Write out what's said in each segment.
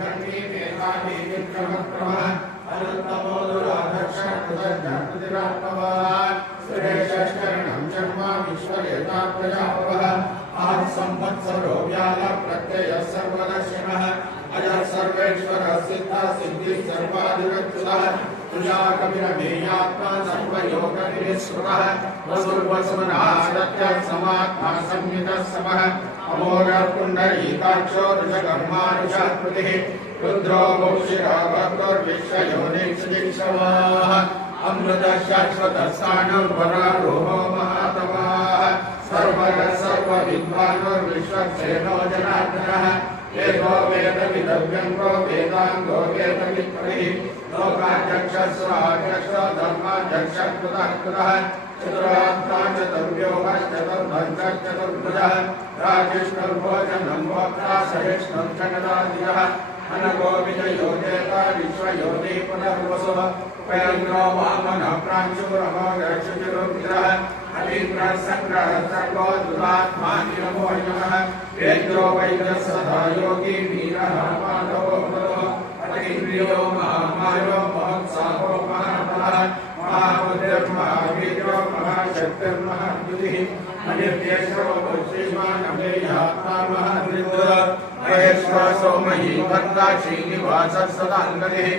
धर्मी मेधावी विक्रमक्रमः अनुत्तमो दुराधर्ष कृतज्ञातिरात्मवान् सुरेशरणं जन्म विश्वरेता प्रजापवः आह संवत्सरो व्याल प्रत्यय सर्वदर्शनः अजः सर्वेश्वर सिद्ध सिद्धि सर्वाधिगच्छुतः तुषा कविरमेयात्मा सर्वयोगनिःस्पृहः वसुर्वसुमनादत्य समात्मा संहितः समः अमोघः पुण्डरीकाक्षो ऋषकर्मानुषाकृतिः रुद्रो बहुशिरः भक्तोर्विश्वयोनिक्षिक्षवाः अमृतः शाश्वतः स्थाणुर्वरारोहो महातमाः सर्वगः सर्वविद्वानोर्विश्वक्सेनो जनार्दनः एको वेदविदव्यङ्गो वेदाङ्गो वेदवित्रिः लोकाध्यक्षस्वाध्यक्षो धर्माध्यक्षः कृतः कृतः चतुरात्मा चतुर्व्योमश्चतुर्भञ्जश्चतुर्भुजः राजिष्णुर्भोजनं वक्ता सहिष्णुं जगदादियः अनगो विजयो देता विश्वयोनि पुनर्वसुः पयङ्गो वामनः प्रांशुरमोघशुचिरुद्रः अलीन्द्रः सङ्ग्रहः सर्गो दुरात्मा निरमो नमः वेद्यो वैद्यः सदा योगी वीरः माधवो मधुः अतीन्द्रियो महामायो महोत्साहो महाबलः महाबुद्धिर्महावीर्यो महाशक्तिर्महाबुद्धिः अनिर्देशो श्रीमान् अमेयात्मा महानिर्दुरः महेश्वरसो महीभर्ता श्रीनिवासः सदाङ्गतिः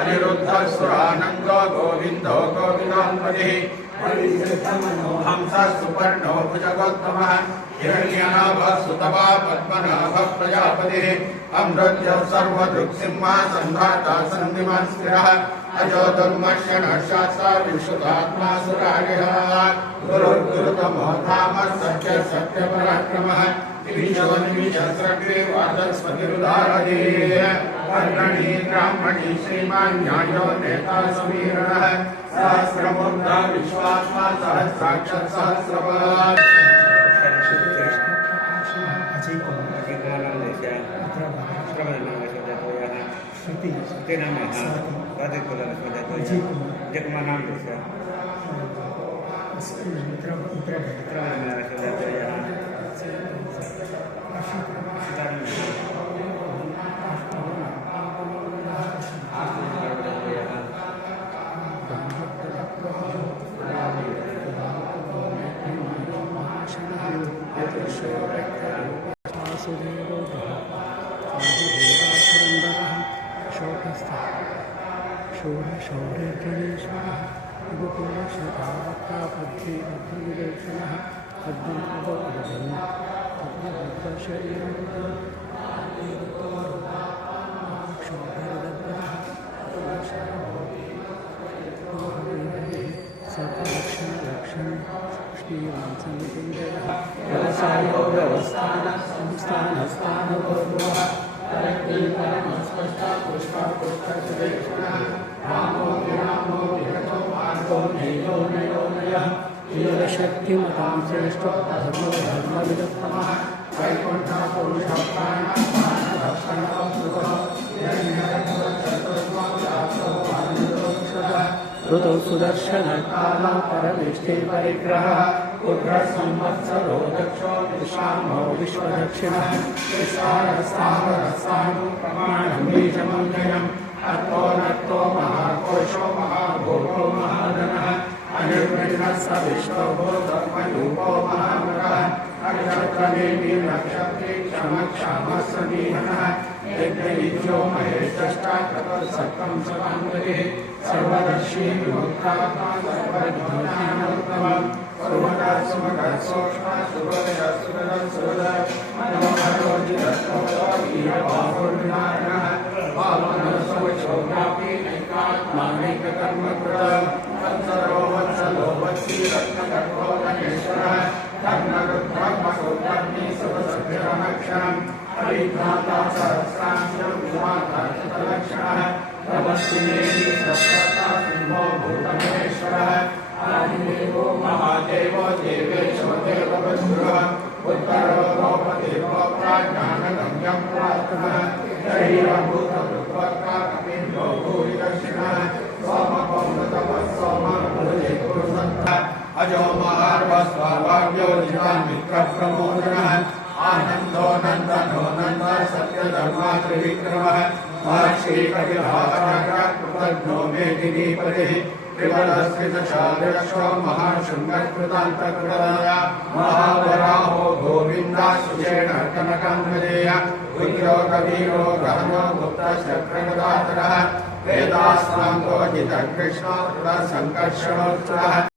अनिरुद्धः सुरानन्दो गोविन्दो गोविदान्पतिः हंसः सुपर्णो भुजगोत्तमः हिरण्यनाभः सुतपा पद्मनाभः प्रजापतिः अमृत्यः सर्वदृक्सिंहा सन्धाता सन्धिमान् स्थिरः अजो दुर्मर्षणः शास्ता विशुद्धात्मा सुरारिः गुरुर्गुरुतमो धामः सत्यः सत्यपराक्रमः निमिषोनिमिषस्रग्रे वाचस्पतिरुदारधेः वर्णनी ब्राह्मणी श्रीमान् न्यायो नेता समीरणः सहस्रमूर्धा विश्वात्मा सहस्राक्षर सहस्रपात् शक्तिमतां श्रेष्ठ धर्मविदत्तमः वैकुण्ठः पुरुषः ऋतौ सुदर्शनकालः परमेष्ठे परिग्रहः उग्रः संवत्सरो दक्षो विश्वामो विश्वदक्षिणः विस्तारस्तावरस्तानु प्रमाणं बीजमन्यम् अत्तो नत्तो महाकोशो महाभोगो महाधनः अनिर्विघ्नः स विश्वभो धर्मरूपो महामृगः नक्षत्रनेमि नक्षत्रे क्षमक्षामः समीहनः यज्ञविद्यो महेशष्टाचतुर्सप्तं समाङ्गतिः सर्वदर्शी विमुक्तात्मा सर्वज्ञानोत्तमः सुमदः सुमदः सूक्ष्मः सुहृदः सुहृदः सुहृदः मनोहरो जितस्तोतो वीरबाहुर्विनायकः पावनः सुवचोव्यापी नैकात्मानैककर्मकृतः वत्सरो वत्सलो वत्सी रत्नगर्भो गणेश्वरः धर्मरुद्रह्मसोद्धर्मी सुरसभ्यरमक्षरम् हरिभ्राता सहस्रांशं विधाता चितलक्षणः प्रवस्तिनेमि सत्कर्ता सिंहो भूतमहेश्वरः आदिदेवो महादेवो देवेशो देवबन्धुः उत्तरो गोपदेवो प्राज्ञानगम्यं प्रार्थनः शरीरभूतभृत्वक्ता कपिलो भूरिदक्षिणः सोमपौर्णतमः सोमः भुजे कुरुसत्तः अजो महार्वस्वाभाव्यो जितान्विक्रप्रमोदनः आनंदो नंदनो नंद सत्यधर्मा त्रिविक्रमः महर्षि कपिलाचार्यकृतज्ञो मेदिनीपतिः त्रिवरस्कृतशालिरक्षो महाशृङ्गकृतान्तकृतया महावराहो गोविन्दाशुषेण कनकन्वदेय रुद्रो कवीरो गहनो गुप्तशक्रगदाधरः वेदास्ताङ्गो जितकृष्णो संकर्षणोत्सवः